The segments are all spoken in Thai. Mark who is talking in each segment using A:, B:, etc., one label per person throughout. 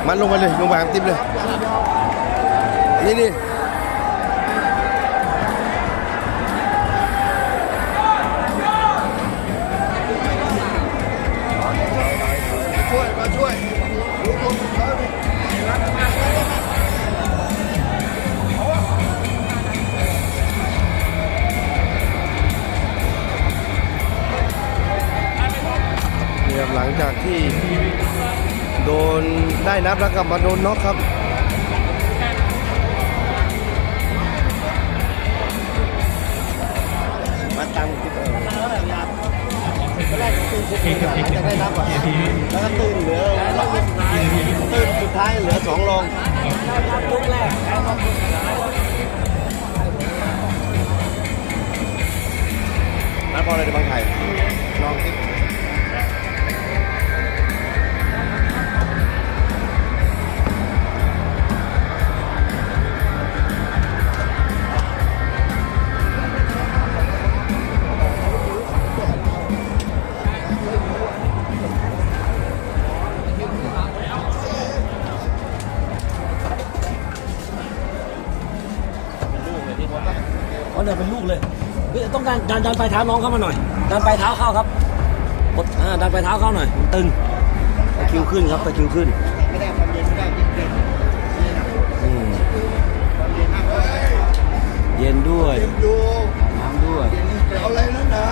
A: มันลงไปเลยลงไปหางติ๊บเลยนี่มาช่วยหลังจากที่โดนได้นับแล้วกลับมาโดนน็อกครับมาตังก็ได้ตื่นหลังจากได้นับอ่ะแล้วก็ตื่นเหลือตื่นสุดท้ายเหลือ2 รองลุกแรกนัดบอลอะไรในบางไทยลองสิ
B: เดินเป็นลูกเลยต้องการดันปลายเท้าน้องเข้ามาหน่อยดันปลายเท้าเข้าครับกดดันปลายเท้าเข้าหน่อยตึงตะคิวขึ้นครับตะคิวขึ้น
A: ไม่ได้ความเย็นไม่ได้
B: เย็นด้วยน้ำด้วย
A: เอาอะไรนักหนา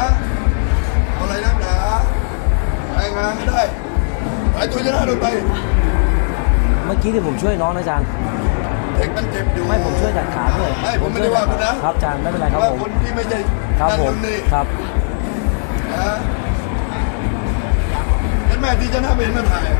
A: ไปงานไม่ได้ไปตัวชนะโดนไป
B: เมื่อกี้ที่ผมช่วยน้องนะอาจารย์
A: เด็กมันเจ็บอยู่
B: ไม่ผมช่วยจัดขาด้วย
A: ผมไม่ได้ว่าคุณนะครับ
B: อาจารย์ไม่เป็นไรครับผม
A: คนที่ไม่ใช่
B: ครับผมครับ
A: ฉันแม่ที่จะน่าเป็นมาถ่าย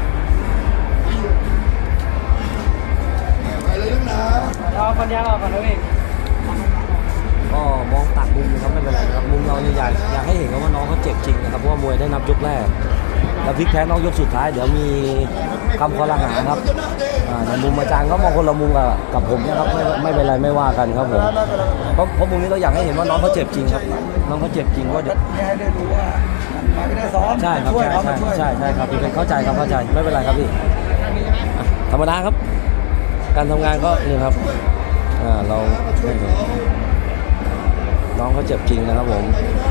A: ไปเลยนักหนา
B: เราคนเดียวเราคนเดียวเองก็มองตัดมุมนะครับไม่เป็นไรครับมุมเราใหญ่อยากให้เห็นว่าน้องเขาเจ็บจริงนะครับเพราะว่ามวยได้นับยกแรกแล้วพลิกแพ้น้องยกสุดท้ายเดี๋ยวมีคำคอรหาครับในมุมอาจารย์ก็มองคนละมุมกับผมนะครับไม่เป็นไรไม่ว่ากันครับผมเพราะมุมนี้เราอยากให้เห็นว่าน้องเขาเจ็บจริงครับน้องเขาเจ็บจริงว่าเดี๋ยว
C: ได้รู้ว่าไม่ได้ซ้อม
B: ใช่ครับใช่ครับพี่เป็นเข้าใจครับเข้าใจไม่เป็นไรครับพี่ธรรมดาครับการทำงานก็นี่ครับเราน้องเขาเจ็บจริงนะครับผม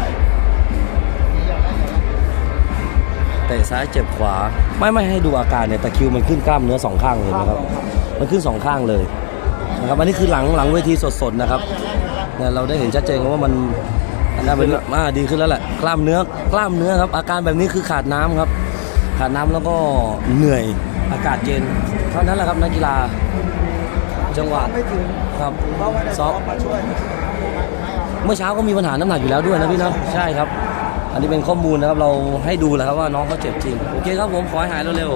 B: เตะซ้ายเจ็บขวาไม่ให้ดูอาการเนี่ยตะคิวมันขึ้นกล้ามเนื้อ2 ข้างเห็นไหมครับมันขึ้น2 ข้างเลยนะครับอันนี้คือหลังเวทีสดๆนะครับเนี่ยเราได้เห็นชัดเจนว่ามันน่าเป็นดีขึ้นแล้วแหละกล้ามเนื้อครับอาการแบบนี้คือขาดน้ำครับขาดน้ำแล้วก็เหนื่อยอากาศเย็นเท่านั้นแหละครับนักกีฬาจังหวะครับซ้อมเมื่อเช้าก็มีปัญหาน้ำหนักอยู่แล้วด้วยนะพี่นะใช่ครับอันนี้เป็นข้อมูลนะครับเราให้ดูแหละครับว่าน้องเขาเจ็บจริงโอเคครับผมขอให้หายเร็ว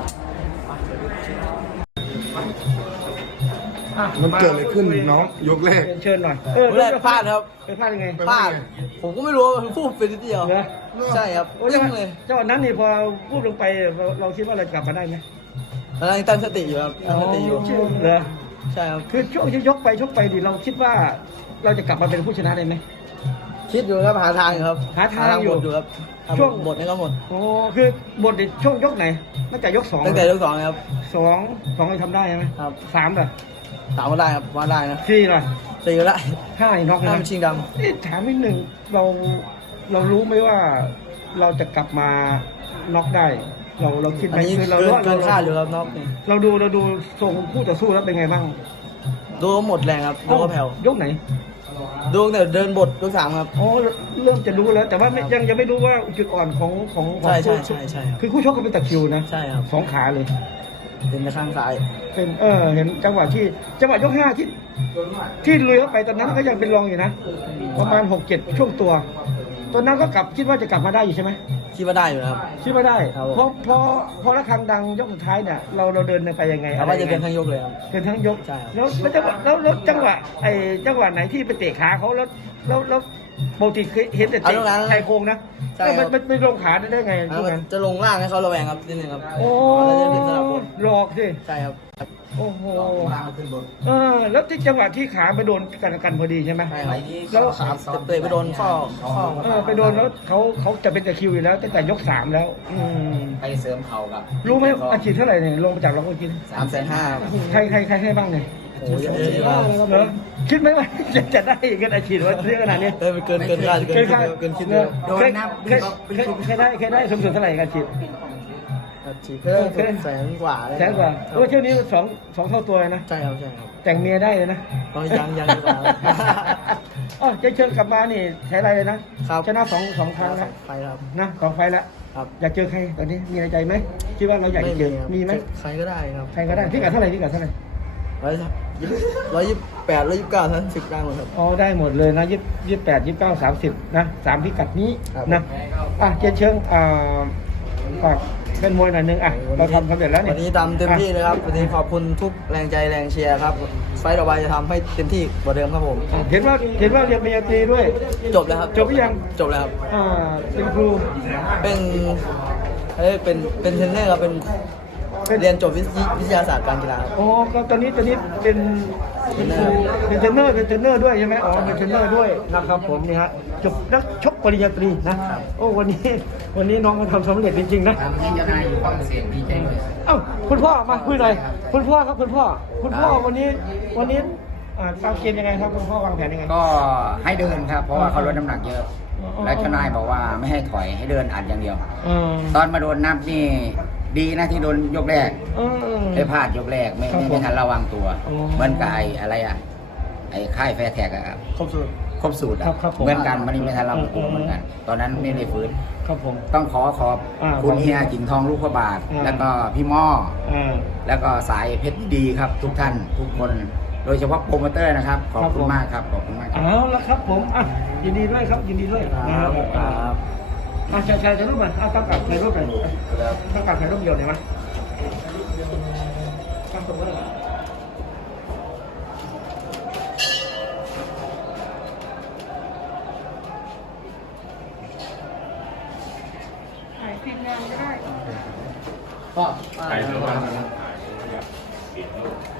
A: ๆมันเกิดอะไรขึ้นน้องยกแรก
C: เชิญหน่อย
D: แรกพลาดครับ
C: พลาดยังไง
D: พลาดผมก็ไม่รู้มันพูดเป็นนิดเดียวใช่ครับ
C: จังหวะนั้นนี่พอพูดลงไปเราคิดว่าเรากลับมาได้ไหม
D: กำลังตั้งสติอยู่ครับตั้งสติอยู่
C: เหรอ
D: ใช่ครับ
C: คือช่วงที่ชกไปดิเราคิดว่าเราจะกลับมาเป็นผู้ชนะได้ไหม
D: คิดอยู่ครับหาทางอยู่ครับ
C: หาทางอยู่
D: ครับ
C: ช่วง
D: บทนี้ก็หมด
C: โอ้คือบทช่วงยกไหนตั้งแต่ยก2
D: ตั้งแต่ยก2ครับ
C: 2ยังทำได้ไหม
D: ครับ
C: 3เหรอ
D: 3ก็ได้ครับว่าได้นะ
C: 4หน่อย
D: 4ก็ได้
C: 5อีกน็อกนะ
D: ชิงดำ
C: นี่ถามนิดหนึ่งเรารู้ไหมว่าเราจะกลับมาน็อกได้เราคิดไหม
D: คือเราเกินคาดอยู่ครับน็อก
C: เราดูส่งคู่ต่อสู้แล้วเป็นไงบ้าง
D: ดูหมดแรงครับดูแผ่วย
C: กไหน
D: ดูแต่เดินบทยก3ครับ
C: อ๋อเริ่มจะรู้แล้วแต่ว่ายังไม่รู้ว่าจุดอ่อนของ
D: ใช่
C: คือคู่ชกก็เป็นตะคิวนะ
D: ใช่ครับ
C: 2 ขาเลย
D: เป็นในข้างซ้าย
C: เป็นเห็นจังหวะยก5ที่ลุยเข้าไปตอนนั้นก็ยังเป็นรองอยู่นะประมาณ 6-7 ช่วงตัวตอนนั้นก็คิดว่าจะกลับมาได้อยู่ใช่ไหม
D: คิดว่าได้อยู่ครับ
C: คิดว่าได้เพราะระฆังดังยกสุดท้ายเนี่ยเราเดินไปยังไง
D: ว่าจะเป็นทั้งยกเลยครับ
C: เป็นทั้งยก
D: ใช่
C: แล้วจังหวะไหนที่ไปเตะขาเขาแล้วปกติเคยเห็นแต่
D: เอาตรงนั้น
C: ชายโครงนะ
D: ใช่
C: แล้ว
D: ครั
C: มัน
D: บ
C: ไปลงขาได้ไง
D: แล้
C: ทุ
D: ว
C: ก
D: มัน
C: นั้น
D: จะลงล่างให้เขาระแวงครับนิดนึงครับ
C: โอ้
D: แล้วจะเป็นสลับ
C: หลอกสิ
D: ใช่ครับ
C: โอ้โหแล้วที่จังหวะที่ขาไปโดนกันพอดีใช่ไหม
D: ใช่ครับ
C: แล้ว
D: ขาเตะไปโดนข้อ
C: ไปโดนแล้วเขาจะเป็นตะคริวอยู่แล้วตั้งแต่ยก 3 แล้ว
E: ไปเสริมเขาครับ
C: รู้ไหมอาชีพเท่าไหร่เนี่ยลงมาจากเราก็กิน
D: 350,000
C: ใครให้บ้างเนี่ย
D: โอ้ยเยอะอยู่ครับ
C: เหรอคิดไหมว่าจะได้เงินอาชีพว่าเรื่องขนาดนี้
D: เกินคาดเกินคิดเลย
C: เคยได้สูงสุดเท่าไหร่อาชีพ
D: ฉีดเพิ่มแสนกว่า
C: แสนกว่าโอ้เที่ยวนี้สองเท่าตัวเลยนะ
D: ใช่ครับใช่ครับ
C: แต่งเมียได้เลยนะ
D: ยังดีกว่า
C: อ๋อเจ๊เชิญกลับมานี่ใช้อะไรเลยนะครับ ชนะสองครั้งแล้ว
D: ไปครับ
C: นะ2 ไฟล์แล้ว
D: ครับ
C: อยากเจอใครตอนนี้มีในใจไหมคิดว่าเราอยากจะเจอมีไหม
D: ใครก็ได้ครับ
C: ใครก็ได้ที่กัดเท่าไหร่
D: 128 129ทั้ง10ได้หมดครับ
C: อ๋อได้หมดเลยนะ28 29 30นะ3พิกัดนี้
D: ครับ
C: นะเจ๊เชิญฝากเป็นมวยหน่อยนึงเราทำสำเร็จแล้วเนี่ย
D: วันนี้ทำเต็มที่เลยครับวันนี้ขอบคุณทุกแรงใจแรงเชียร์ครับไฟต์ต่อไปจะทำให้เต็มที่กว่าเดิมครับผม
C: เห็นว่าเรียนปริญญาตรีด้วย
D: จบแล้วครับ
C: จบหรือยัง
D: จบแล้วครับ
C: เป็นครู
D: เป็นเป็นเทรนเนอร์ครับเป็นเรียนจบวิทยาศาสตร์การกีฬาครับ
C: อ๋อก็ตอนนี้เป็นเทรนเนอร์ด้วยใช่ไหมอ๋อเป็นเทรนเนอร์ด้วยนะครับผมนี่ฮะจบนักชกปริญญาตรีนะโอ้วันนี้น้องมาทำสำเร็จจริงๆนะ
E: ทำที่จะนายอยู่ฟังเสียงดีใจเลย
C: เอ้าคุณพ่อมาคุยหน่อยคุณพ่อครับคุณพ่อวันนี้ตามเกมยังไงครับคุณพ่อวางแผนยังไง
E: ก็ให้เดินครับ เพราะว่าเขาลดน้ำหนักเยอะ และเจ้านายบอกว่าไม่ให้ถอยให้เดินอัดอย่างเดียว ตอนมาโดนนับนี่ดีนะที่โดนยกแรกได้พลาดยกแรกไม่ทันระวังตัวเหมือนกับอะไรอ่ะไอ้ค่ายแฟร์แท็กอะครับ
C: ครบสูตร
E: ครบสูตรอะเหมือนกันมันไม่ทันระวังตัวเหมือนกัน ตอนนั้นไม่ได้ฟื้น
C: ครับผม
E: ต้องขอบคุณเฮียกิ่งทองลูกพระบาท แล้วก็พี่หม้อแล้วก็สายเพชรดีครับ ทุกท่านทุกคน โดยเฉพาะโปรโมเตอร์นะครับขอบคุณมากครับขอบคุณมากครับ
C: เอาละครับผมยินดีด้วยครับยินดีด้วยครับชายถ่ายรูปมาต้องกลับถ่ายรูปหน่อยต้องกลับถ่ายรูปเดียวได้ไหมตั้งตรงนั้นถ่ายทีมงานก็ได้
D: ก็